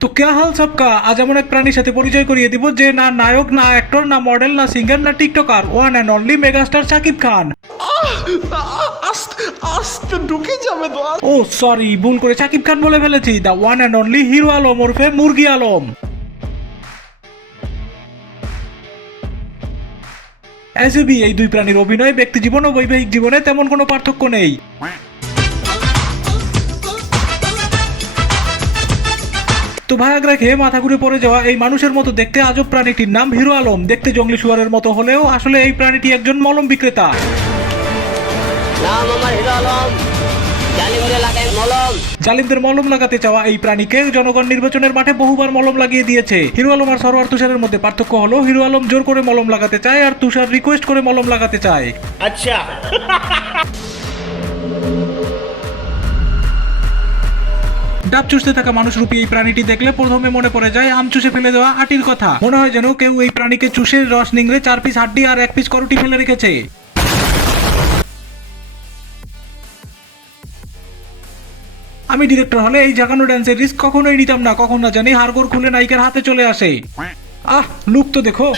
তো क्या हाल सबका আজ এমন এক প্রাণীর সাথে পরিচয় করিয়ে দিব যে না নায়ক না অ্যাক্টর না মডেল না সিঙ্গার না TikToker one and only megastar Shakib Khan. আস্তে ঢুকে যাবে তো। ও সরি, ভুল করে শাকিব খান বলে ফেলেছি। The one and only hero Alam ওরফে মুরগি আলম। এসবি এই দুই প্রাণীর অভিনয় ব্যক্তি জীবন ও বৈবাহিক জীবনে তেমন কোনো পার্থক্য নেই। তো ভায়াগ্রা খেয়ে মাথা ঘুরে পড়ে যাওয়া এই মানুষের মতো দেখতে আজব প্রাণীটির নাম হিরো আলম। দেখতে জঙ্গলি শুয়ারের মতো হলেও আসলে এই প্রাণীটি একজন মলম বিক্রেতা। নাম আমার হিরো আলম, জালিমদের লাগাই মলম। জালিমদের মলম লাগাতে চাওয়া এই প্রাণীকে জনগণ নির্বাচনের মাঠে বহুবার মলম লাগিয়ে দিয়েছে। হিরো আলম আর সরোয়ার তুষারের মধ্যে পার্থক্য হলো হিরো আলম জোর করে মলম লাগাতে চায় আর তুষার রিকোয়েস্ট করে মলম লাগাতে চায়। আচ্ছা, ডাব চুষতে থাকা মানুষ রূপী এই প্রাণীটি দেখলে প্রথমে মনে পড়ে যায় আম চুষে ফেলে দেওয়া আটির কথা। মনে হয় যেন কেউ এই প্রাণীকে চুষে রস নিংড়ে 4 পিস হাড্ডি আর 1 পিস করুটি ফেলে রেখেছে। আমি ডিরেক্টর হলে এই জাগানো ড্যান্সের রিস্ক কখনোই নিতাম না। কখন না জানি হাড়গোড় খুলে নায়িকার হাতে চলে আসে। লুক তো দেখো।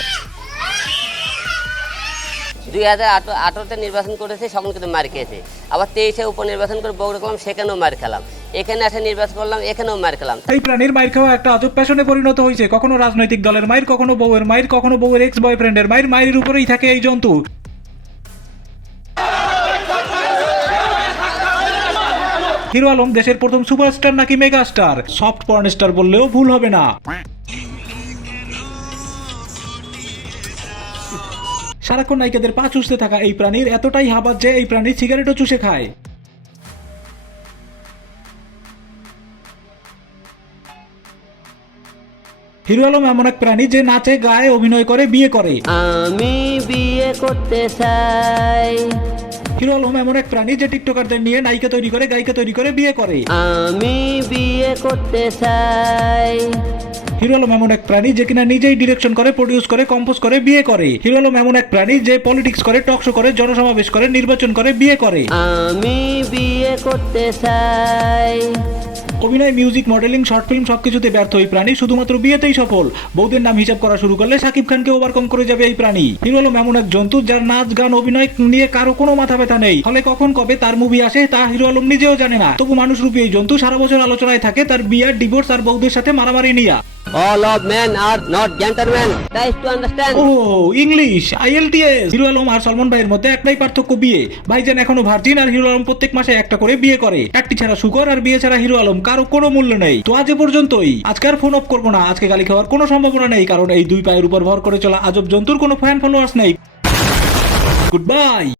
2018-তে নির্বাচন করেছে, সকল কিন্তু মার খেয়েছে। আবার 23-এ উপনির্বাচন করে বগুড়া করলাম, সেখানেও মার খেলাম। এখানে এসে নির্বাচন করলাম, এখানেও মার খেলাম। এই প্রাণীর মাইর খাওয়া একটা আজব প্যাশনে পরিণত হয়েছে। কখনো রাজনৈতিক দলের মাইর, কখনো বউয়ের মাইর, কখনো বউয়ের এক্স বয়ফ্রেন্ডের মাইর। মায়ের উপরেই থাকে এই জন্তু। হিরো আলম দেশের প্রথম সুপারস্টার নাকি মেগাস্টার? সফট পর্ন স্টার বললেও ভুল হবে না। সারাক্ষণ নায়িকাদের পা চুষতে থাকা এই প্রাণীর এতটাই হাবাত যে এই প্রাণী সিগারেটও চুষে খায়। হিরো আলম এমন এক প্রাণী যে নাচে গায়ে অভিনয় করে বিয়ে করে। আমি বিয়ে করতে চাই। হিরো আলম এমন এক প্রাণী যে টিকটকারদের নিয়ে নায়িকা তৈরি করে গায়িকা তৈরি করে বিয়ে করে। আমি বিয়ে করতে চাই। হিরো আলম এমন এক প্রাণী যে কিনা নিজেই ডিরেকশন করে, প্রডিউস করে, কম্পোজ করে বিয়ে করে। হিরো আলম এমন এক প্রাণী যে পলিটিক্স করে, টক শো করে, জনসমাবেশ করে, নির্বাচন করে, বিয়ে করে। আমি বিয়ে করতে চাই। অভিনয়, মিউজিক, মডেলিং, শর্ট ফিল্ম সবকিছুতে ব্যর্থ এই প্রাণী শুধুমাত্র বিয়েতেই সফল। বৌদের নাম হিসাব করা শুরু করলে শাকিব খানকে ওভারকম করে যাবে এই প্রাণী। হিরো আলম এমন এক জন্তু যার নাচ গান অভিনয় নিয়ে কারো কোনো মাথা ব্যথা নেই। ফলে কখন কবে তার মুভি আসে তা হিরো আলম নিজেও জানে না। তবু মানুষ রূপী এই জন্তু সারা বছর আলোচনায় থাকে তার বিয়ে, ডিভোর্স আর বৌদের সাথে মারামারি নিয়ে। All of men are not gentlemen. Tries to understand. ও ইংলিশ IELTS। হিরো আলম আর সলমন ভাইয়ের মধ্যে একটাই পার্থক্য, বিয়ে। ভাইজান এখনো ভার্জিন আর হিরো আলম প্রত্যেক মাসে একটা করে বিয়ে করে। একটি ছাড়া শুকর আর বিয়ে ছাড়া হিরো আলম কারো কোনো মূল্য নেই। তো আজ এ পর্যন্তই। আজকে আর ফোন অফ করবো না। আজকে গালি খাওয়ার কোনো সম্ভাবনা নেই, কারণ এই দুই পায়ের উপর ভর করে চলা আজব জন্তুর কোনো ফ্যান ফলোয়ার্স নেই। Good bye.